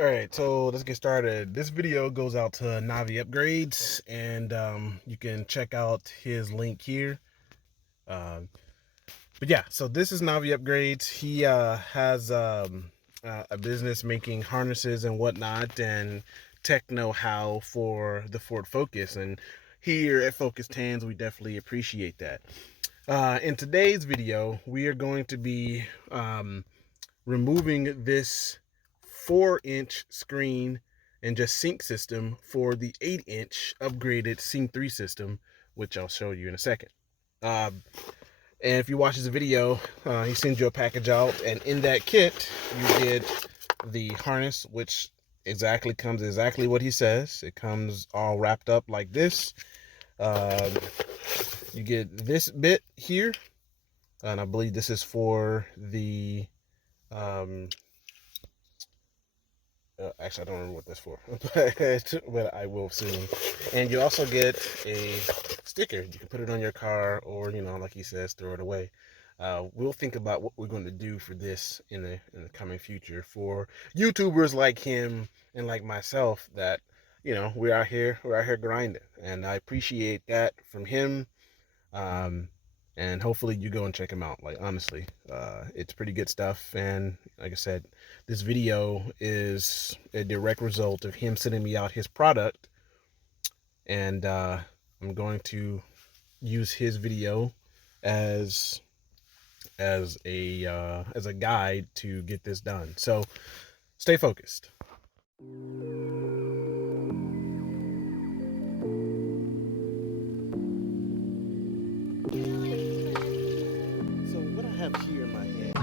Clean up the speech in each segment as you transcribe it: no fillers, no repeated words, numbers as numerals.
All right, so let's get started. This video goes out to Naviupgrades, and you can check out his link here. Um, but yeah, so this is Naviupgrades. He has a business making harnesses and whatnot, and tech know-how for the Ford Focus. And here at Focused Hands, we definitely appreciate that. In today's video, we are going to be removing this 4-inch screen and just sync system for the 8-inch upgraded Sync 3 system, which I'll show you in a second. And if you watch this video, he sends you a package out, and in that kit you get the harness, which comes exactly what he says. It comes all wrapped up like this. You get this bit here, and I believe this is for the actually, I don't remember what that's for, but I will soon. And you also get a sticker. You can put it on your car, or like he says, throw it away. We'll think about what we're going to do for this in the coming future for YouTubers like him and like myself. That we're out here grinding, and I appreciate that from him. And hopefully you go and check him out. Like, honestly, it's pretty good stuff. And like I said, this video is a direct result of him sending me out his product, and I'm going to use his video as a guide to get this done. So stay focused. So what I have here in my hand.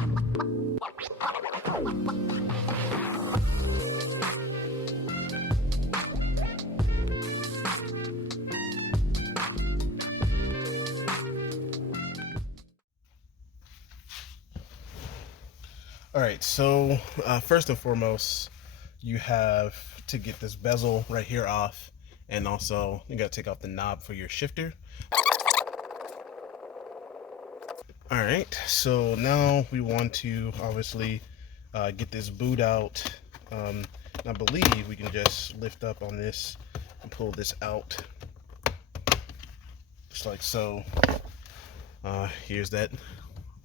All right, so first and foremost, you have to get this bezel right here off, and also you got to take off the knob for your shifter. All right, so now we want to obviously get this boot out. I believe we can just lift up on this and pull this out, just like so. Here's that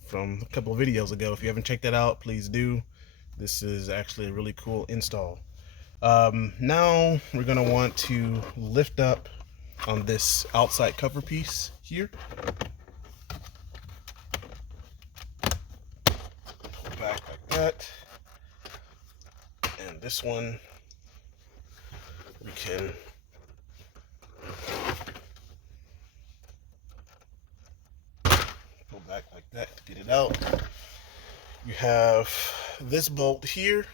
from a couple of videos ago. If you haven't checked that out, please do. This is actually a really cool install. Now we're gonna want to lift up on this outside cover piece here. Pull back like that. And this one we can pull back like that to get it out. You have this bolt here,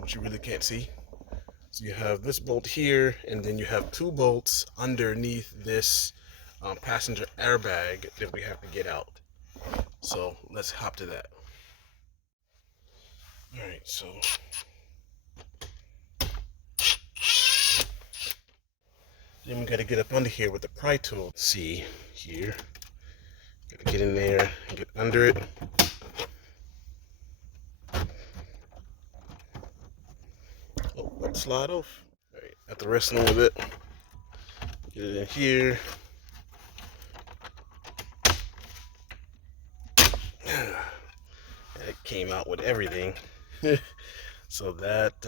which you really can't see. So you have this bolt here, and then you have two bolts underneath this passenger airbag that we have to get out. So let's hop to that. All right, so then we got to get up under here with the pry tool. See here, got to get in there and get under it. Oh, let it slide off. All right, after wrestling with it, get it in here. And it came out with everything. So that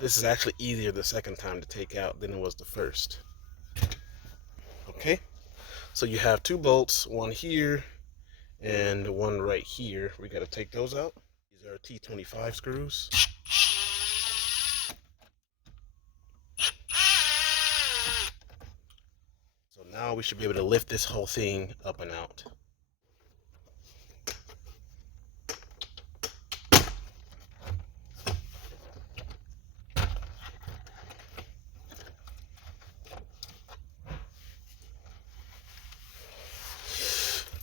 this is actually easier the second time to take out than it was the first. Okay, so you have two bolts, one here and one right here. We got to take those out. These are T25 screws. So now we should be able to lift this whole thing up and out.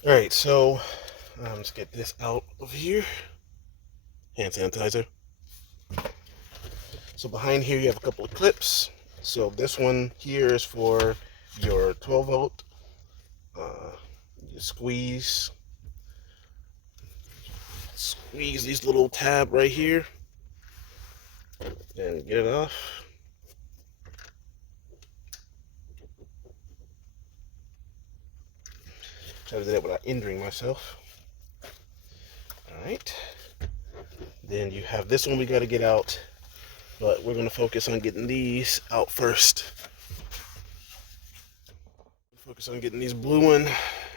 All right, so let's get this out of here. Hand sanitizer. So behind here you have a couple of clips. So this one here is for your 12 volt. You squeeze these little tab right here, and get it off. Try to do that without injuring myself. Alright. Then you have this one we got to get out, but we're going to focus on getting these out first. Focus on getting these blue one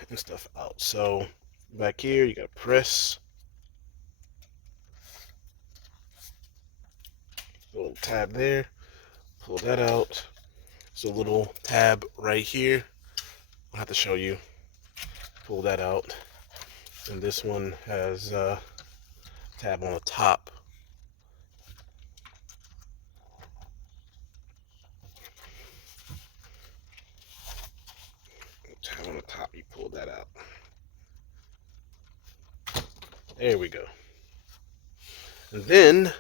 and stuff out. So back here you got to press. A little tab there. Pull that out. So a little tab right here. I'll have to show you. Pull that out. And this one has a tab on the top. Tab on the top, you pull that out. There we go. And then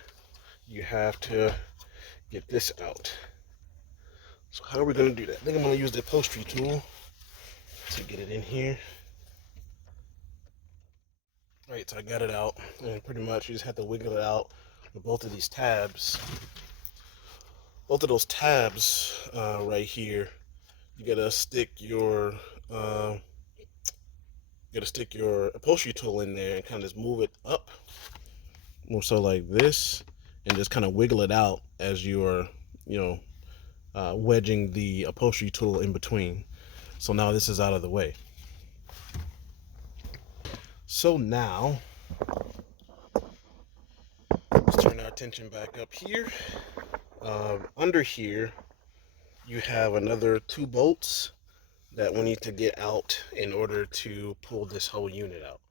you have to get this out. So how are we going to do that? I think I'm going to use the upholstery tool to get it in here. Alright, so I got it out, and pretty much you just have to wiggle it out with both of these tabs. Both of those tabs right here, you gotta stick your upholstery tool in there and kind of just move it up, more so like this, and just kind of wiggle it out as you're, wedging the upholstery tool in between. So now this is out of the way. So now, let's turn our attention back up here. Under here, you have another 2 bolts that we need to get out in order to pull this whole unit out.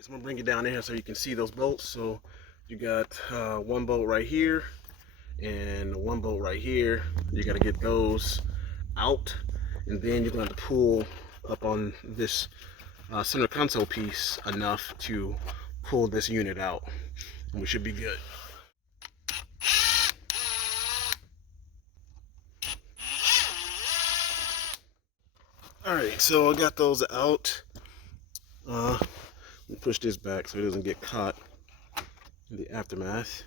So I'm gonna bring it down here so you can see those bolts. So you got 1 bolt right here and 1 bolt right here. You got to get those out, and then you're going to pull up on this center console piece enough to pull this unit out, and we should be good. Alright, so I got those out. Let me push this back so it doesn't get caught in the aftermath.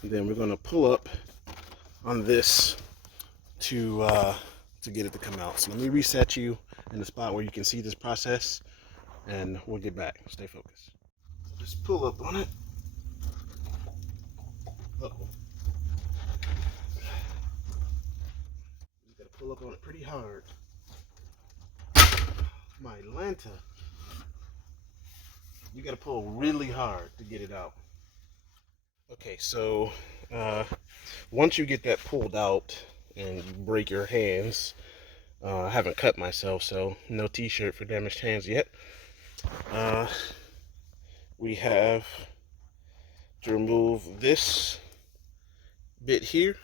And then we're going to pull up on this to get it to come out. So let me reset you in the spot where you can see this process, and we'll get back. Stay focused. Just pull up on it. Uh-oh. Just gotta pull up on it pretty hard. My Lanta. You gotta pull really hard to get it out. Okay, so once you get that pulled out and you break your hands, I haven't cut myself, so no t-shirt for damaged hands yet. We have to remove this bit here,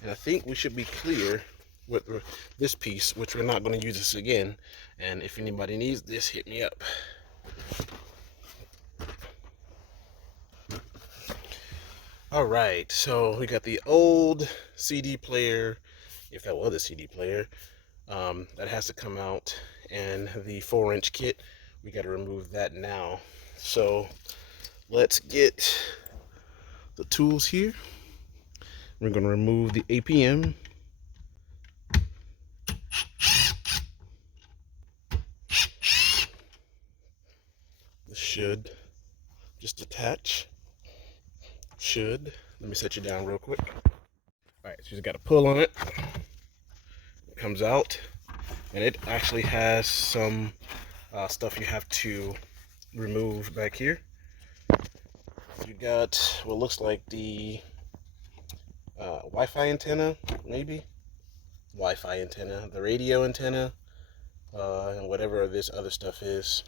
and I think we should be clear with this piece, which we're not going to use this again. And if anybody needs this, hit me up. All right, so we got the old CD player, if that was a CD player, that has to come out, and the 4-inch kit, we got to remove that now. So let's get the tools here. We're going to remove the APM. This should just attach. Should. Let me set you down real quick. Alright, so you just got to pull on it. It comes out, and it actually has some stuff you have to remove back here. You got what looks like the Wi-Fi antenna, maybe? Wi-Fi antenna, the radio antenna, and whatever this other stuff is.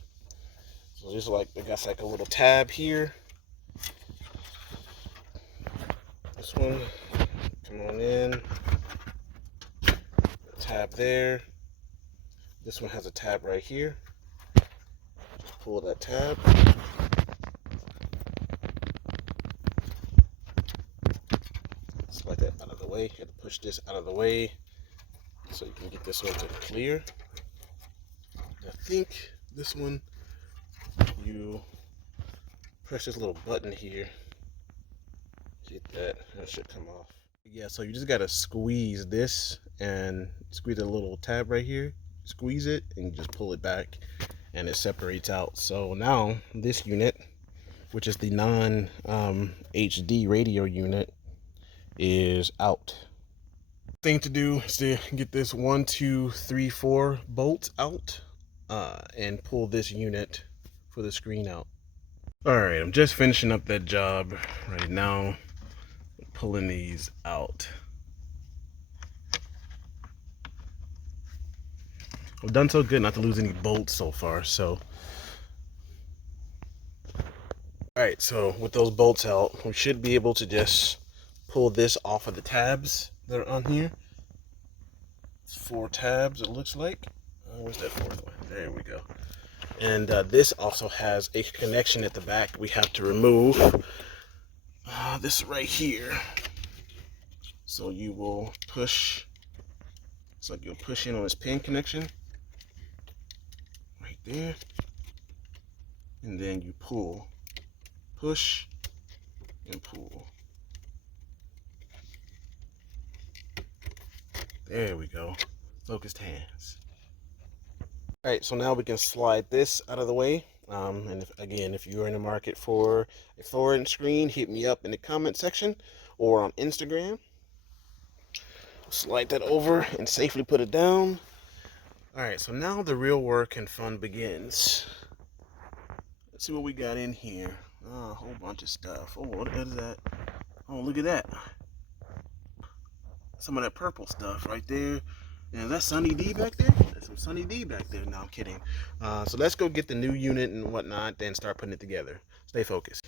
So just like, it got like a little tab here. This one, come on in, tab there. This one has a tab right here. Just pull that tab. Slide that out of the way. You have to push this out of the way so you can get this one to clear. I think this one, you press this little button here. See, get that. That should come off. Yeah, so you just gotta squeeze this and squeeze a little tab right here. Squeeze it and just pull it back, and it separates out. So now this unit, which is the non HD radio unit, is out. Thing to do is to get this 1, 2, 3, 4 bolts out and pull this unit for the screen out. All right, I'm just finishing up that job right now, pulling these out. I've done so good not to lose any bolts so far, so. All right, so with those bolts out, we should be able to just pull this off of the tabs that are on here. It's 4 tabs, it looks like. Where's that 4th one? There we go. And this also has a connection at the back we have to remove. This right here. So you will push, it's like you'll push in on this pin connection right there, and then you pull, push and pull. There we go. Focused hands. All right, so now we can slide this out of the way. And if you're in the market for a 4-inch screen, hit me up in the comment section or on Instagram. Slide that over and safely put it down. All right, so now the real work and fun begins. Let's see what we got in here. Oh, a whole bunch of stuff. Oh, what is that? Oh, look at that. Some of that purple stuff right there. And that's Sunny D back there? There's some Sunny D back there. No, I'm kidding. So let's go get the new unit and whatnot, then start putting it together. Stay focused.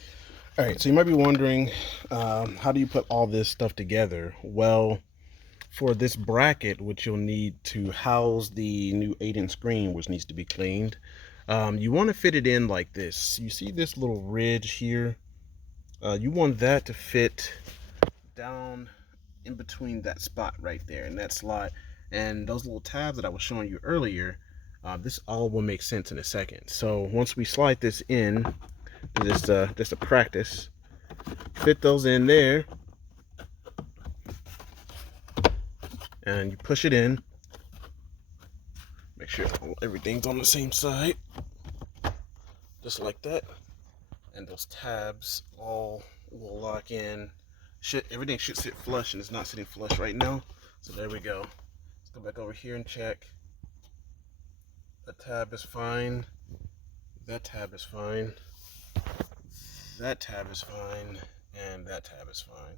All right, so you might be wondering, how do you put all this stuff together? Well, for this bracket, which you'll need to house the new 8-inch screen, which needs to be cleaned, you want to fit it in like this. You see this little ridge here? You want that to fit down in between that spot right there in that slot, and those little tabs that I was showing you earlier. This all will make sense in a second. So once we slide this in, just a practice, fit those in there, and you push it in. Make sure everything's on the same side, just like that, and those tabs all will lock in. Everything should sit flush, and it's not sitting flush right now. So there we go. Let's go back over here and check. That tab is fine. That tab is fine. That tab is fine, and that tab is fine.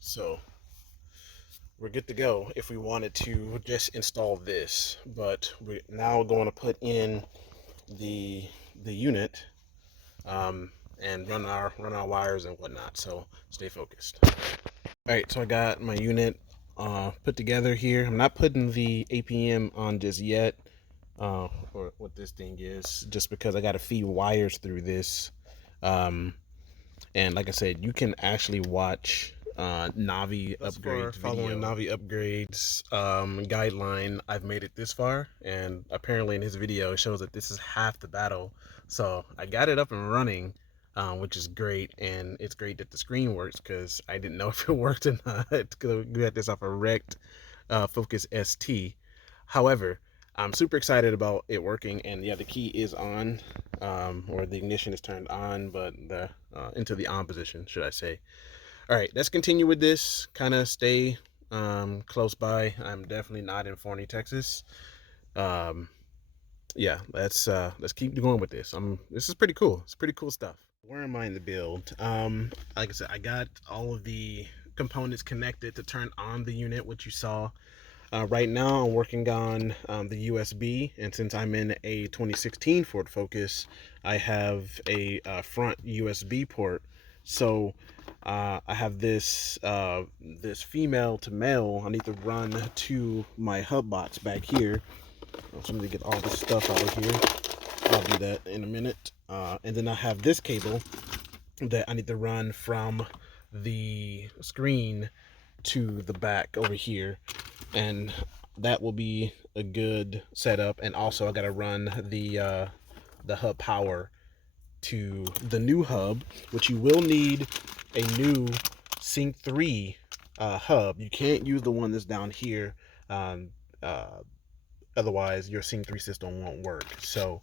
So we're good to go if we wanted to just install this, but we're now going to put in the unit and run our wires and whatnot. So stay focused. All right, so I got my unit put together here. I'm not putting the APM on just yet, or what this thing is, just because I got to feed wires through this. And like I said, you can actually watch Naviupgrade following Naviupgrade's guideline. I've made it this far, and apparently in his video it shows that this is half the battle. So I got it up and running, which is great, and it's great that the screen works, because I didn't know if it worked or not, because we got this off a wrecked Focus ST. However, I'm super excited about it working, and yeah, the key is on, or the ignition is turned on, but the into the on position, should I say. All right, let's continue with this. Kind of stay close by. I'm definitely not in Forney, Texas. Yeah, let's keep going with this. This is pretty cool. It's pretty cool stuff. Where am I in the build? Like I said, I got all of the components connected to turn on the unit, which you saw. Right now I'm working on the USB, and since I'm in a 2016 Ford Focus, I have a front USB port. So I have this this female to male I need to run to my hub box back here. So I'm gonna get all this stuff out of here. I'll do that in a minute. And then I have this cable that I need to run from the screen to the back over here, and that will be a good setup. And also I got to run the hub power to the new hub, which you will need a new Sync 3 hub. You can't use the one that's down here. Um, Otherwise, your Sync 3 system won't work. So,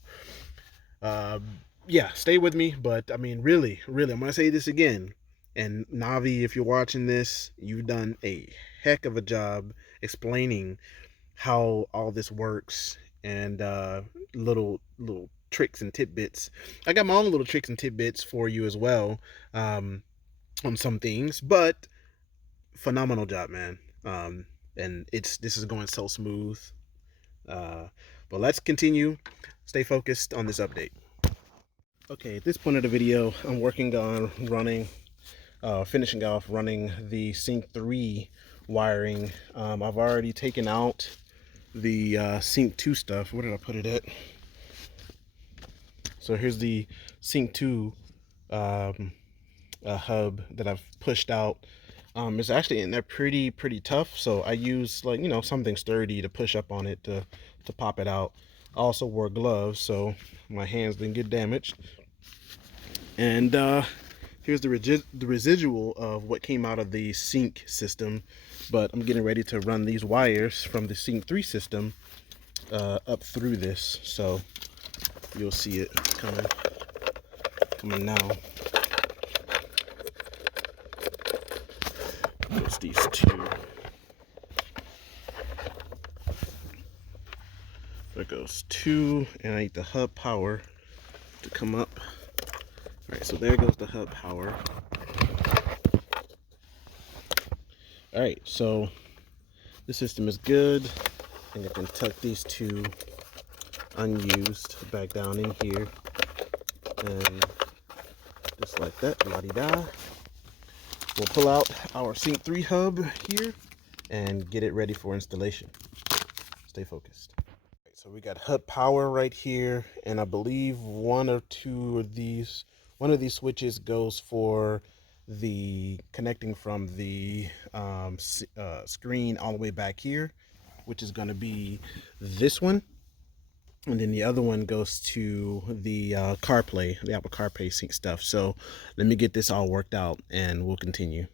yeah, stay with me. But I mean, really, I'm gonna say this again. And Navi, if you're watching this, you've done a heck of a job explaining how all this works, and little tricks and tidbits. I got my own little tricks and tidbits for you as well, on some things, but phenomenal job, man. And this is going so smooth. But let's continue. Stay focused on this update. Okay, at this point of the video, I'm working on finishing off running the Sync 3 wiring. I've already taken out the Sync 2 stuff. Where did I put it at? So here's the Sync 2 hub that I've pushed out. It's actually in there pretty tough, so I use, like, something sturdy to push up on it to pop it out. I also wore gloves so my hands didn't get damaged. And here's the residual of what came out of the Sync system, but I'm getting ready to run these wires from the Sync 3 system up through this, so you'll see it coming now. There's these two. There goes two, and I need the hub power to come up. Alright, so there goes the hub power. Alright, so the system is good, and you can tuck these two unused back down in here, and just like that, la-di-da. We'll pull out our Sync 3 hub here and get it ready for installation. Stay focused. So we got hub power right here, and I believe one of these switches goes for the connecting from the screen all the way back here, which is going to be this one, and then the other one goes to the CarPlay, the Apple CarPlay sync stuff. So let me get this all worked out and we'll continue.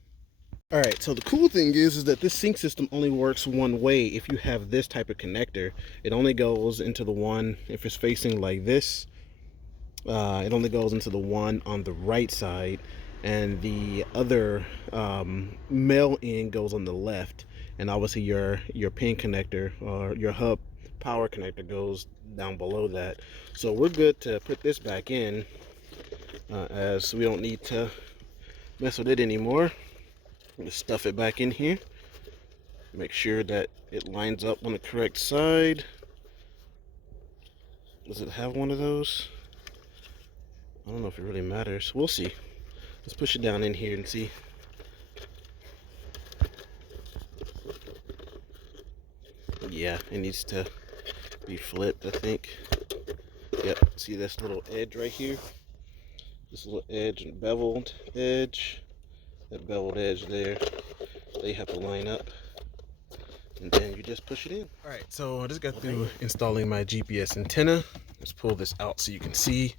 All right, so the cool thing is that this sync system only works one way. If you have this type of connector, it only goes into the one, if it's facing like this, it only goes into the one on the right side, and the other male end goes on the left, and obviously your pin connector or your hub power connector goes down below that. So we're good to put this back in, as we don't need to mess with it anymore. I'm gonna stuff it back in here, make sure that it lines up on the correct side. Does it have one of those? I don't know if it really matters. We'll see. Let's push it down in here and see. Yeah, it needs to be flipped, I think. Yep, see this little edge right here? This little edge and beveled edge. That beveled edge there, they have to line up, and then you just push it in. All right, so I just got through installing my GPS antenna. Let's pull this out so you can see.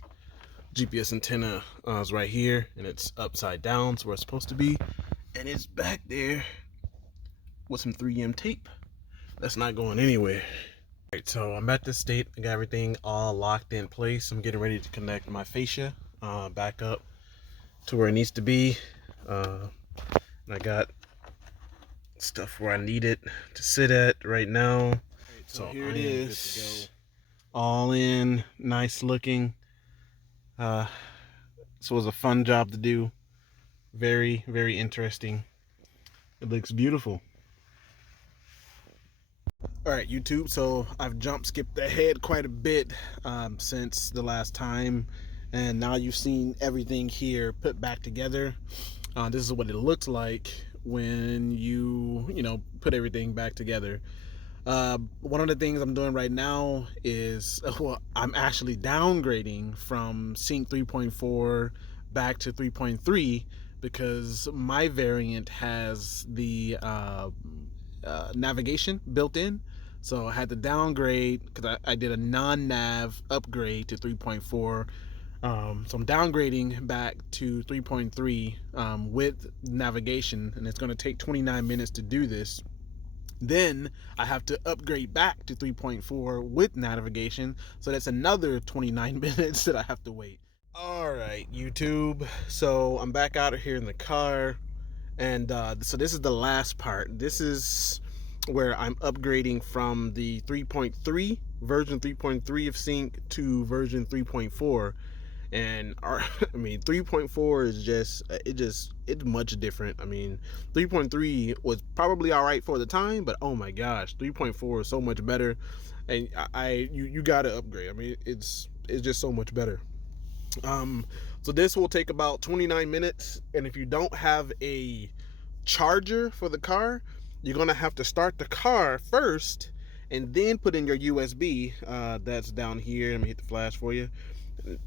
GPS antenna is right here, and it's upside down, so where it's supposed to be, and it's back there with some 3M tape. That's not going anywhere. All right, so I'm at this state. I got everything all locked in place. I'm getting ready to connect my Facia back up to where it needs to be. And I got stuff where I need it to sit at right now. Right, so here it is, all in, nice looking. This was a fun job to do. Very interesting. It looks beautiful. All right, YouTube, so I've skipped ahead quite a bit since the last time, and now you've seen everything here put back together. This is what it looks like when you put everything back together. One of the things I'm doing right now is, well, I'm actually downgrading from Sync 3.4 back to 3.3 because my variant has the navigation built in. So I had to downgrade because I did a non-nav upgrade to 3.4. So I'm downgrading back to 3.3 with navigation, and it's going to take 29 minutes to do this. Then I have to upgrade back to 3.4 with navigation, so that's another 29 minutes that I have to wait. All right, YouTube. So I'm back out here in the car, and so this is the last part. This is where I'm upgrading from the 3.3 version 3.3 of Sync to version 3.4. And I mean 3.4 is it's much different. I mean 3.3 was probably all right for the time, but oh my gosh, 3.4 is so much better. And you gotta upgrade. I mean it's just so much better. So this will take about 29 minutes, and if you don't have a charger for the car, you're gonna have to start the car first and then put in your USB. That's down here. Let me hit the flash for you.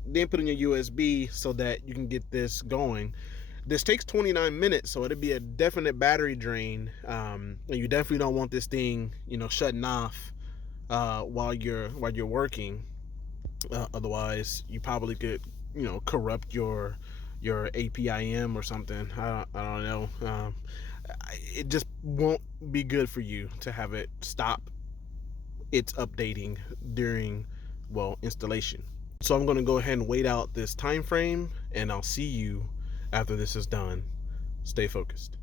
Then put in your USB so that you can get this going. This takes 29 minutes, so it'll be a definite battery drain. And you definitely don't want this thing, shutting off while you're working. Otherwise, you probably could, corrupt your APIM or something. I don't know. It just won't be good for you to have it stop its updating during, installation. So I'm going to go ahead and wait out this time frame, and I'll see you after this is done. Stay focused.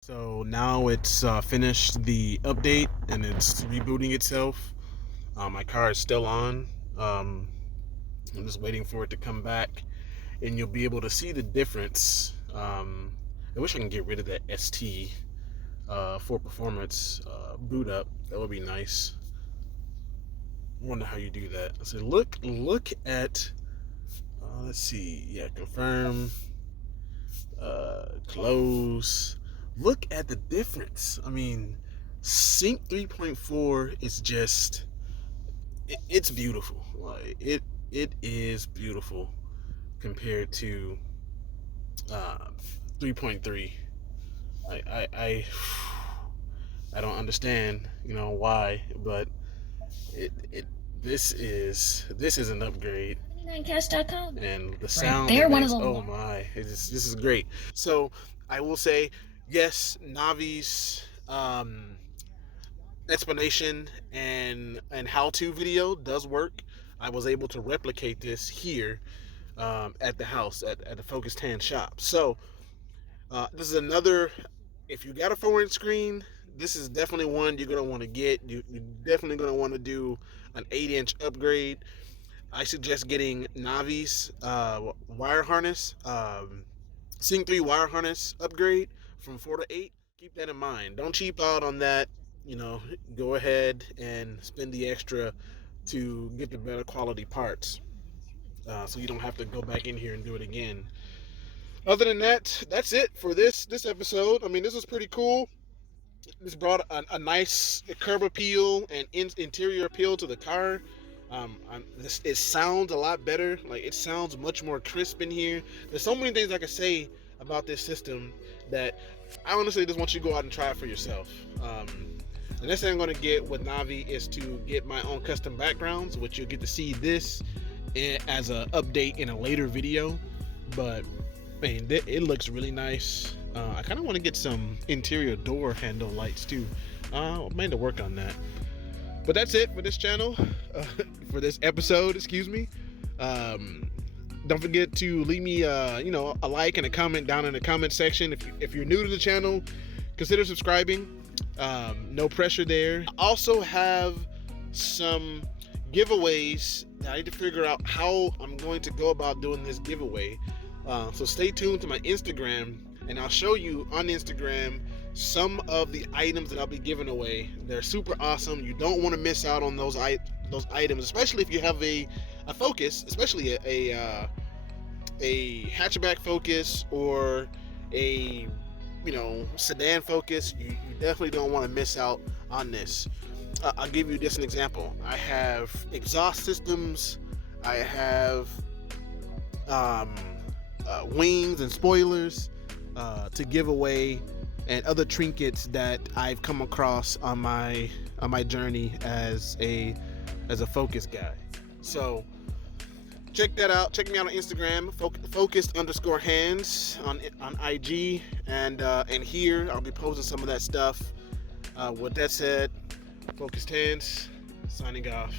So now it's finished the update, and it's rebooting itself. My car is still on. I'm just waiting for it to come back, and you'll be able to see the difference. I wish I can get rid of that ST for performance boot up. That would be nice. I wonder how you do that. I said, look at, let's see, yeah, confirm, close. Look at the difference. I mean, Sync 3.4 is just, it's beautiful. Like it is beautiful compared to 3.3. I don't understand, why, but this is an upgrade. 99cash.com. And the sound, right there, one of makes, them. oh my, this is great. So I will say, yes, Navi's explanation and how-to video does work. I was able to replicate this here at the house at the Focused Hand shop. So this is another, if you got a 4-inch screen, this is definitely one you're going to want to get. You're definitely going to want to do an 8-inch upgrade. I suggest getting Navi's wire harness, Sync 3 wire harness upgrade from 4 to 8. Keep that in mind. Don't cheap out on that. Go ahead and spend the extra to get the better quality parts, so you don't have to go back in here and do it again. Other than that, that's it for this episode. I mean, this was pretty cool. This brought a nice curb appeal and interior appeal to the car. It sounds a lot better. Like, it sounds much more crisp in here. There's so many things I can say about this system that I honestly just want you to go out and try it for yourself. The next thing I'm going to get with Navi is to get my own custom backgrounds, which you'll get to see this as an update in a later video. But man, it looks really nice. I kind of want to get some interior door handle lights too. I might to work on that. But that's it for this channel, for this episode, excuse me. Don't forget to leave me a like and a comment down in the comment section. If you're new to the channel, consider subscribing. No pressure there. I also have some giveaways that I need to figure out how I'm going to go about doing this giveaway. So stay tuned to my Instagram, and I'll show you on Instagram some of the items that I'll be giving away. They're super awesome. You don't want to miss out on those items, especially if you have a Focus, especially a hatchback Focus or a sedan Focus. You definitely don't want to miss out on this. I'll give you just an example. I have exhaust systems. I have wings and spoilers to give away, and other trinkets that I've come across on my journey as a Focus guy. So check that out. Check me out on Instagram, focused_hands on IG, and here I'll be posting some of that stuff. With that said, Focused Hands signing off.